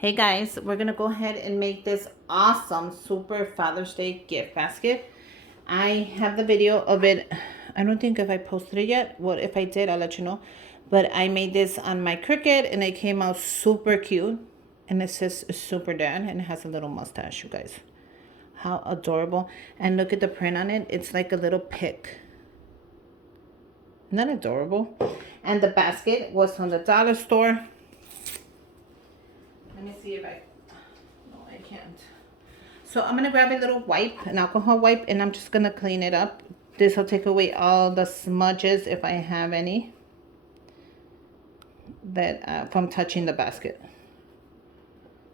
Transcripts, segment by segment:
Hey guys, we're gonna go ahead and make this awesome super Father's Day gift basket. I have the video of it. I don't think if I posted it yet. Well, if I did, I'll let you know. But I made this on my Cricut and it came out super cute. And it says super dad and it has a little mustache, you guys. How adorable. And look at the print on it. It's like a little pic. Isn't that adorable? And the basket was from the dollar store. Let me see if I, no, I can't. So I'm gonna grab a little wipe, an alcohol wipe, and I'm just gonna clean it up. This will take away all the smudges, if I have any, that from touching the basket.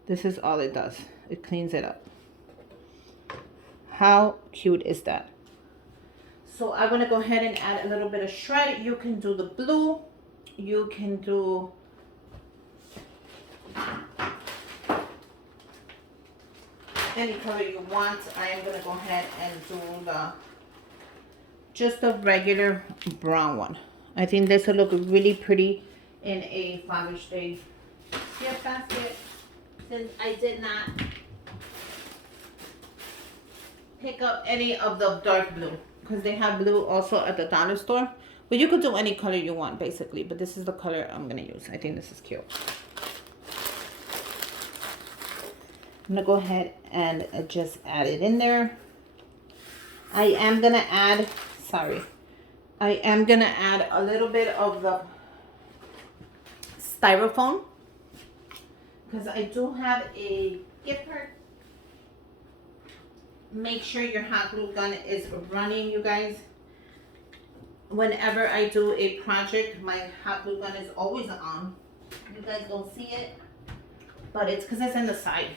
This is all it does. It cleans it up. How cute is that? So I'm gonna go ahead and add a little bit of shred. You can do the blue. You can do any color you want. I am gonna go ahead and do just a regular brown one. I think this will look really pretty in a Father's Day gift basket. Since I did not pick up any of the dark blue, because they have blue also at the dollar store. But you could do any color you want basically, but this is the color I'm gonna use. I think this is cute. I'm gonna go ahead and just add it in there. I am gonna add a little bit of the styrofoam because I do have a gift card. Make sure your hot glue gun is running, you guys. Whenever I do a project, my hot glue gun is always on. You guys don't see it, but it's because it's in the side,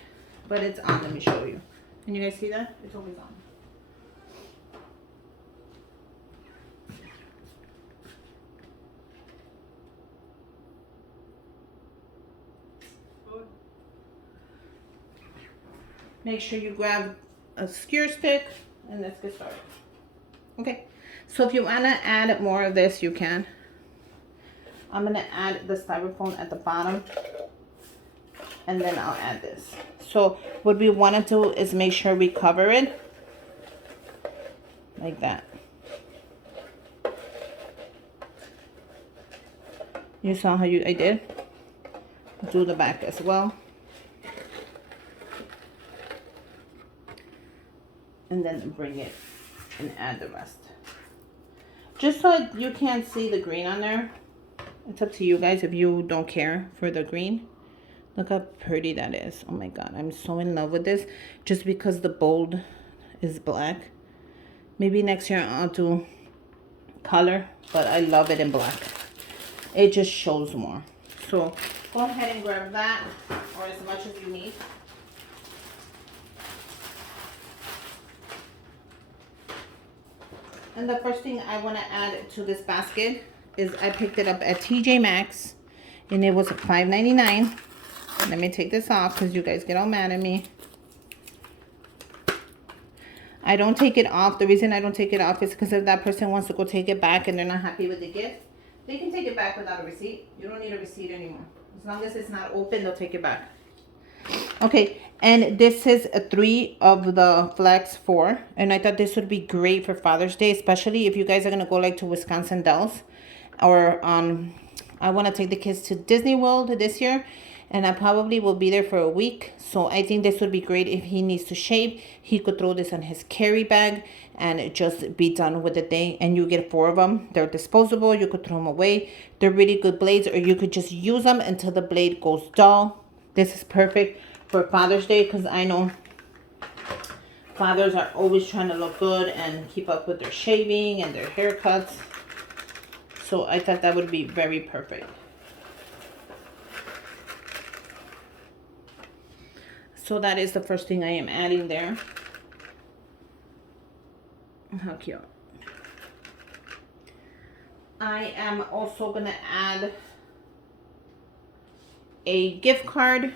but it's on. Let me show you. Can you guys see that? It's always on. Make sure you grab a skewer stick and let's get started. Okay, so if you want to add more of this, you can. I'm going to add the styrofoam at the bottom and then I'll add this. So what we want to do is make sure we cover it like that. You saw how I did? Do the back as well. And then bring it and add the rest. Just so you can't see the green on there. It's up to you guys if you don't care for the green. Look how pretty that is. Oh my god, I'm so in love with this. Just because the bold is black. Maybe next year I'll do color, but I love it in black. It just shows more. So go ahead and grab that, or as much as you need. And the first thing I want to add to this basket is I picked it up at TJ Maxx and it was $5.99. Let me take this off because you guys get all mad at me. I don't take it off. The reason I don't take it off is because if that person wants to go take it back and they're not happy with the gift, they can take it back without a receipt. You don't need a receipt anymore. As long as it's not open, they'll take it back. Okay, and this is a 3 of the Flex 4, and I thought this would be great for Father's Day, especially if you guys are gonna go like to Wisconsin Dells, or I want to take the kids to Disney World this year, and I probably will be there for a week. So I think this would be great if he needs to shave. He could throw this on his carry bag and just be done with the day. And you get 4 of them. They're disposable. You could throw them away. They're really good blades, or you could just use them until the blade goes dull. This is perfect for Father's Day because I know fathers are always trying to look good and keep up with their shaving and their haircuts. So I thought that would be very perfect. So that is the first thing I am adding there. How cute. I am also going to add a gift card.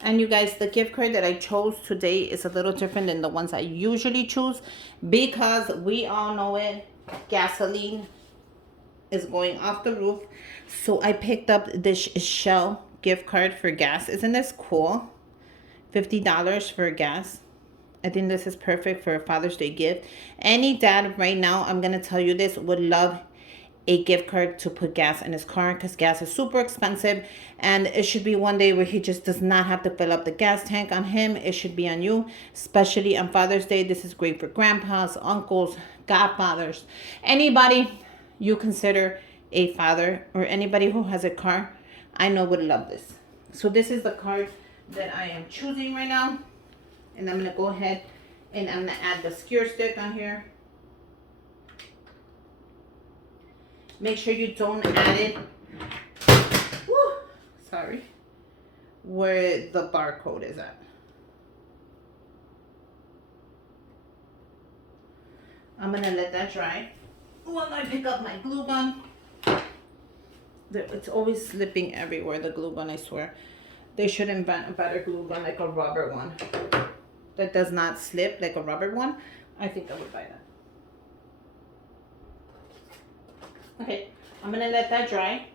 And you guys, the gift card that I chose today is a little different than the ones I usually choose because we all know it, gasoline is going off the roof. So I picked up this Shell gift card for gas. Isn't this cool? $50 for gas. I think this is perfect for a Father's Day gift. Any dad right now, I'm going to tell you this, would love a gift card to put gas in his car, because gas is super expensive, and it should be one day where he just does not have to fill up the gas tank on him. It should be on you, especially on Father's Day. This is great for grandpas, uncles, godfathers, anybody you consider a father, or anybody who has a car, I know would love this. So this is the card that I am choosing right now, and I'm going to go ahead and I'm going to add the skewer stick on here. Make sure you don't add it, sorry, where the barcode is at. I'm gonna let that dry while I pick up my glue gun. It's always slipping everywhere, the glue gun, I swear. They should invent a better glue gun, like a rubber one that does not slip, like a rubber one. I think I would buy that. Okay, I'm gonna let that dry.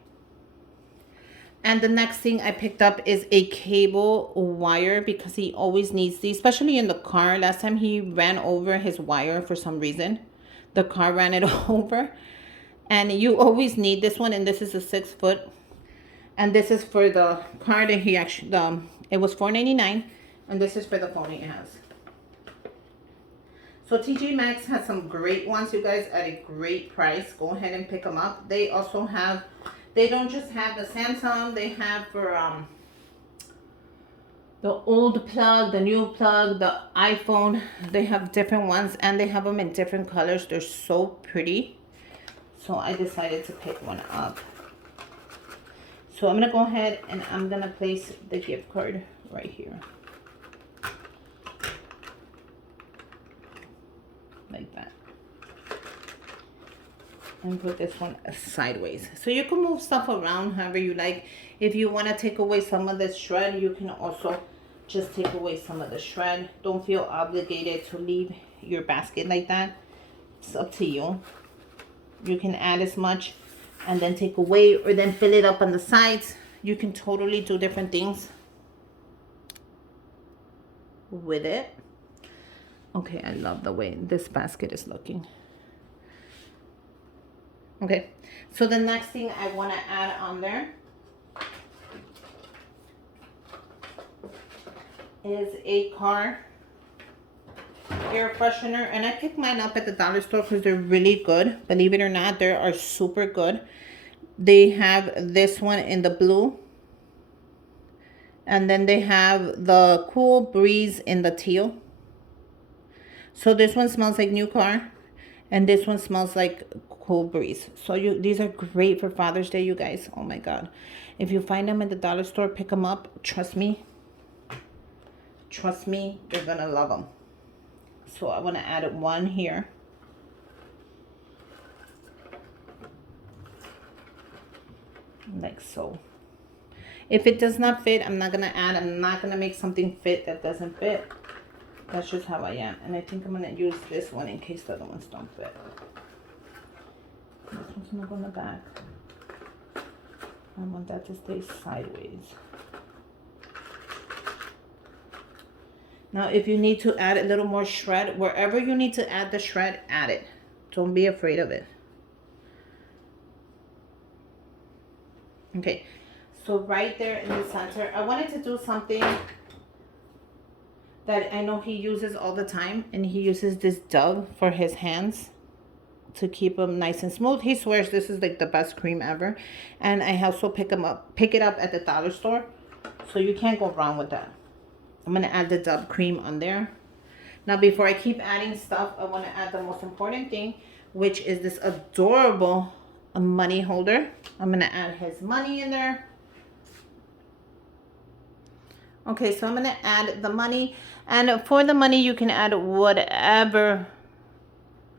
And the next thing I picked up is a cable wire, because he always needs these, especially in the car. Last time he ran over his wire for some reason. The car ran it over. And you always need this one, and this is a 6 foot. And this is for the car that he actually, it was $4.99, and this is for the phone he has. So TJ Maxx has some great ones, you guys, at a great price. Go ahead and pick them up. They also have, they don't just have the Samsung, they have for the old plug, the new plug, the iPhone. They have different ones, and they have them in different colors. They're so pretty. So I decided to pick one up. So I'm going to go ahead and I'm going to place the gift card right here. Like that. And put this one sideways. So you can move stuff around however you like. If you want to take away some of this shred, you can also just take away some of the shred. Don't feel obligated to leave your basket like that. It's up to you. You can add as much and then take away, or then fill it up on the sides. You can totally do different things with it. Okay, I love the way this basket is looking. Okay, so the next thing I want to add on there is a car air freshener, and I picked mine up at the dollar store because they're really good. Believe it or not, they are super good. They have this one in the blue, and then they have the Cool Breeze in the teal. So this one smells like new car, and this one smells like Cool Breeze. So these are great for Father's Day, you guys. Oh my God, if you find them at the dollar store, pick them up. Trust me, you're gonna love them. So I want to add one here. Like so. If it does not fit, I'm not going to add. I'm not going to make something fit that doesn't fit. That's just how I am. And I think I'm going to use this one in case the other ones don't fit. This one's going to go in the back. I want that to stay sideways. Now, if you need to add a little more shred, wherever you need to add the shred, add it. Don't be afraid of it. Okay, so right there in the center, I wanted to do something that I know he uses all the time, and he uses this Dove for his hands to keep them nice and smooth. He swears this is like the best cream ever, and I also pick it up at the dollar store, so you can't go wrong with that. I'm going to add the Dove cream on there. Now, before I keep adding stuff, I want to add the most important thing, which is this adorable money holder. I'm going to add his money in there. Okay, so I'm going to add the money. And for the money, you can add whatever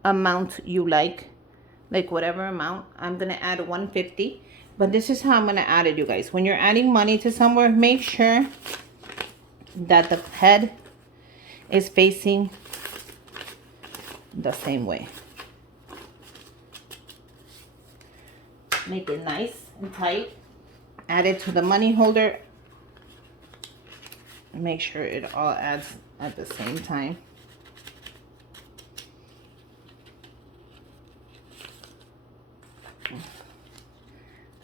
amount you like whatever amount. I'm going to add $150. But this is how I'm going to add it, you guys. When you're adding money to somewhere, make sure that the head is facing the same way. Make it nice and tight. Add it to the money holder. Make sure it all adds at the same time.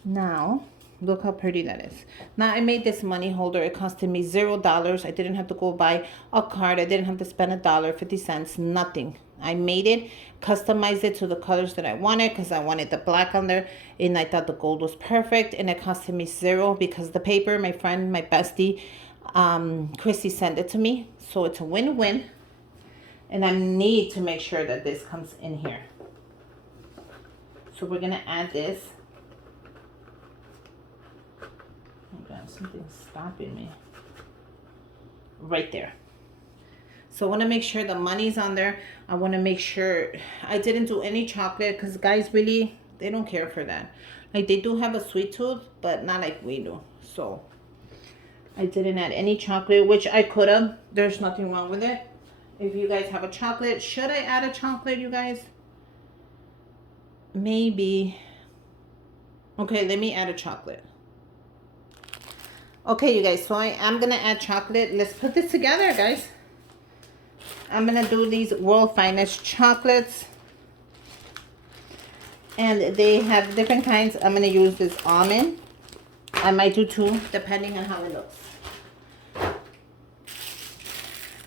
Now, look how pretty that is. Now, I made this money holder. It costed me $0. I didn't have to go buy a card. I didn't have to spend $1.50, nothing. I made it, customized it to the colors that I wanted because I wanted the black on there, and I thought the gold was perfect, and it costed me $0 because the paper, my friend, my bestie, Chrissy sent it to me. So it's a win-win, and I need to make sure that this comes in here. So we're going to add this. Something's stopping me right there. So I want to make sure the money's on there. I want to make sure I didn't do any chocolate because guys really, they don't care for that. Like, they do have a sweet tooth, but not like we do. So I didn't add any chocolate, which I could have. There's nothing wrong with it. If you guys have a chocolate, should I add a chocolate, you guys? Maybe. Okay, let me add a chocolate. Okay, you guys, so I am going to add chocolate. Let's put this together, guys. I'm going to do these World Finest chocolates. And they have different kinds. I'm going to use this almond. I might do two, depending on how it looks.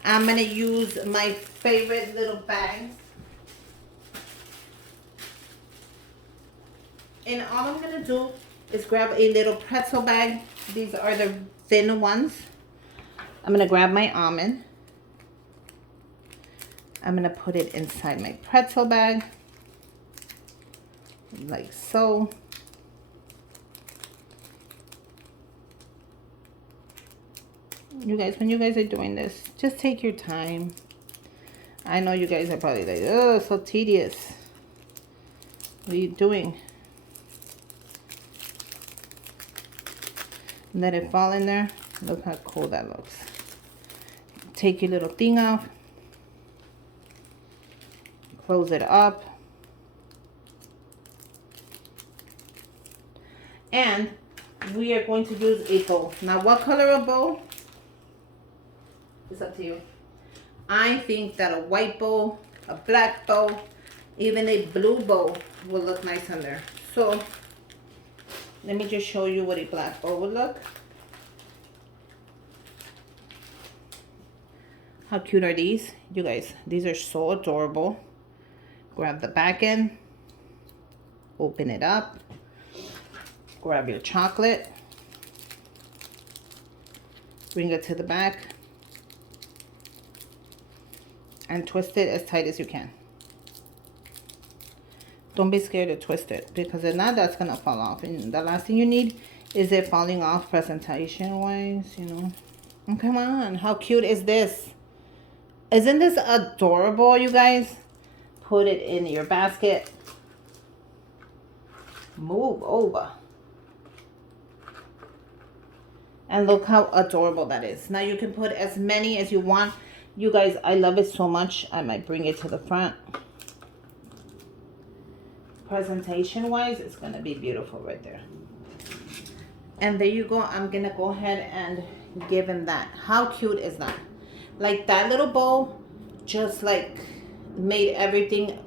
I'm going to use my favorite little bags. And all I'm going to do is grab a little pretzel bag. These are the thin ones. I'm going to grab my almond. I'm going to put it inside my pretzel bag. Like so. You guys, when you guys are doing this, just take your time. I know you guys are probably like, oh, so tedious. What are you doing? Let it fall in there. Look how cool that looks. Take your little thing off. Close it up. And we are going to use a bow. Now, what color of bow? It's up to you. I think that a white bow, a black bow, even a blue bow will look nice on there. So, let me just show you what a black bow would look. How cute are these? You guys, these are so adorable. Grab the back end. Open it up. Grab your chocolate. Bring it to the back. And twist it as tight as you can. Don't be scared to twist it, because if not, that's gonna fall off. And the last thing you need is it falling off presentation wise, you know. And come on, how cute is this? Isn't this adorable, you guys? Put it in your basket. Move over. And look how adorable that is. Now you can put as many as you want. You guys, I love it so much. I might bring it to the front. Presentation wise, it's gonna be beautiful right there. And there you go. I'm gonna go ahead and give him that. How cute is that? Like, that little bow just like made everything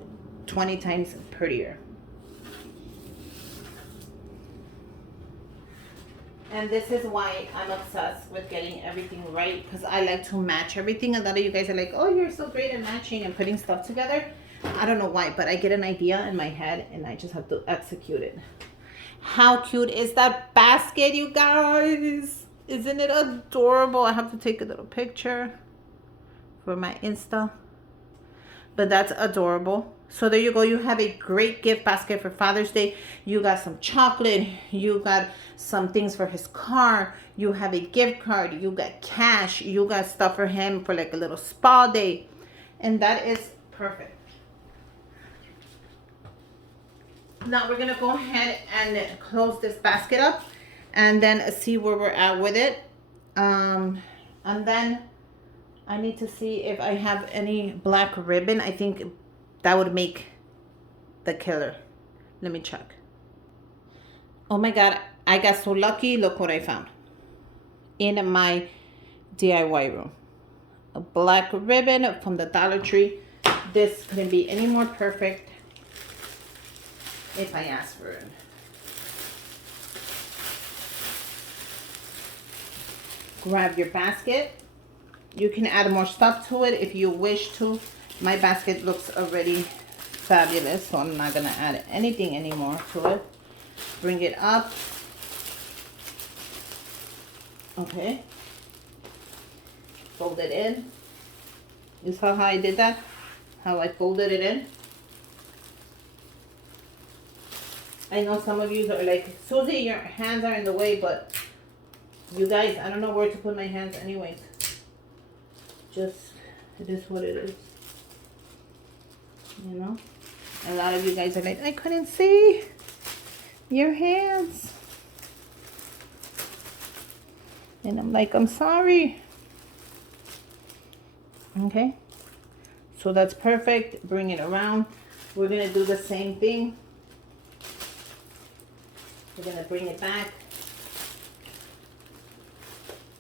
20 times prettier. And this is why I'm obsessed with getting everything right, because I like to match everything. A lot of you guys are like, oh, you're so great at matching and putting stuff together. I don't know why, but I get an idea in my head and I just have to execute it. How cute is that basket, you guys? Isn't it adorable? I have to take a little picture for my Insta. But that's adorable. So there you go. You have a great gift basket for Father's Day. You got some chocolate. You got some things for his car. You have a gift card. You got cash. You got stuff for him for like a little spa day. And that is perfect. Now we're going to go ahead and close this basket up and then see where we're at with it. And then I need to see if I have any black ribbon. I think that would make the killer. Let me check. Oh my God. I got so lucky. Look what I found in my DIY room. A black ribbon from the Dollar Tree. This couldn't be any more perfect if I asked for it. Grab your basket. You can add more stuff to it if you wish to. My basket looks already fabulous, so I'm not gonna add anything anymore to it. Bring it up. Okay. Fold it in. You saw how I did that? How I folded it in? I know some of you are like, Susie, your hands are in the way, but you guys, I don't know where to put my hands anyways. Just, it is what it is. You know? A lot of you guys are like, I couldn't see your hands. And I'm like, I'm sorry. Okay. So that's perfect. Bring it around. We're going to do the same thing. We're going to bring it back.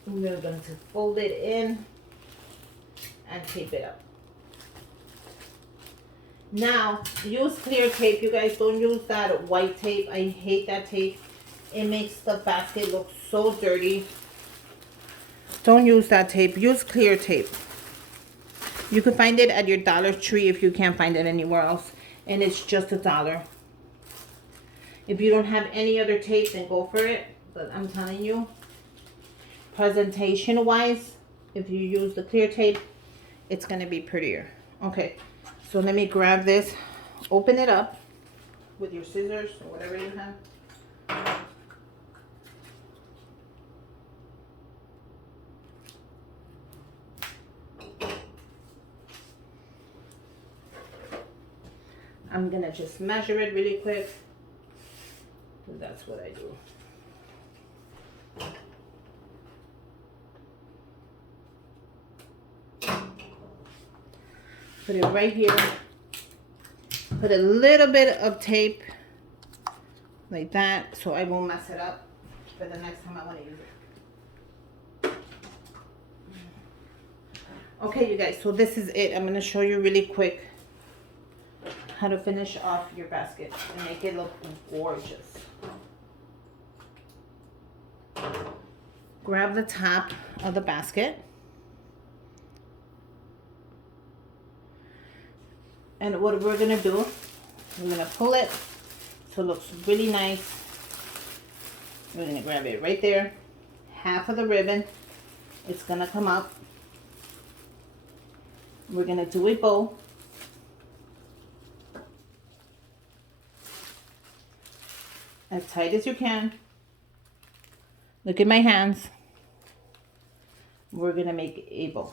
We're going to fold it in and tape it up. Now, use clear tape. You guys don't use that white tape. I hate that tape. It makes the basket look so dirty. Don't use that tape. Use clear tape. You can find it at your Dollar Tree if you can't find it anywhere else. And it's just $1. If you don't have any other tape, then go for it. But I'm telling you, presentation-wise, if you use the clear tape, it's going to be prettier. Okay, so let me grab this. Open it up with your scissors or whatever you have. I'm going to just measure it really quick. That's what I do. Put it right here. Put a little bit of tape like that so I won't mess it up for the next time I want to use it. Okay, you guys, so this is it. I'm going to show you really quick how to finish off your basket and make it look gorgeous. Grab the top of the basket. And what we're going to do, we're going to pull it so it looks really nice. We're going to grab it right there. Half of the ribbon. It's going to come up. We're going to do a bow. As tight as you can. Look at my hands. We're going to make a bow.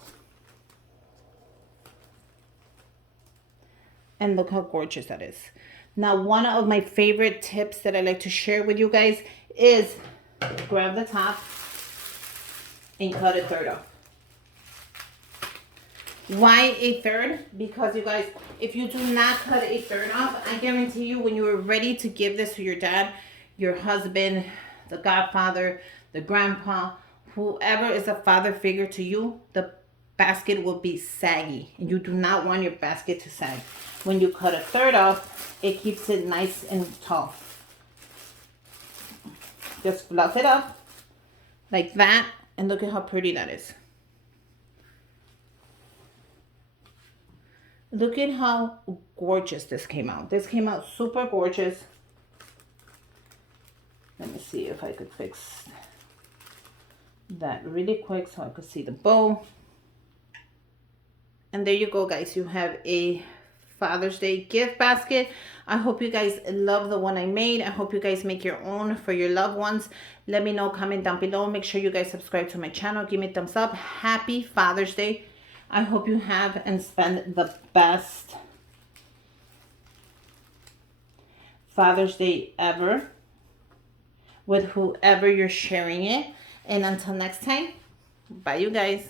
And look how gorgeous that is. Now, one of my favorite tips that I like to share with you guys is grab the top and cut a third off. Why a third? Because you guys, if you do not cut a third off, I guarantee you when you are ready to give this to your dad, your husband, the godfather, the grandpa, whoever is a father figure to you, the basket will be saggy. And you do not want your basket to sag. When you cut a third off, it keeps it nice and tall. Just fluff it up like that, and look at how pretty that is. Look at how gorgeous this came out. This came out super gorgeous. Let me see if I could fix that really quick so I could see the bow. And there you go, guys. You have a Father's Day gift basket. I hope you guys love the one I made. I hope you guys make your own for your loved ones. Let me know, comment down below. Make sure you guys subscribe to my channel. Give me a thumbs up. Happy Father's Day. I hope you have and spend the best Father's Day ever with whoever you're sharing it. And until next time, bye you guys.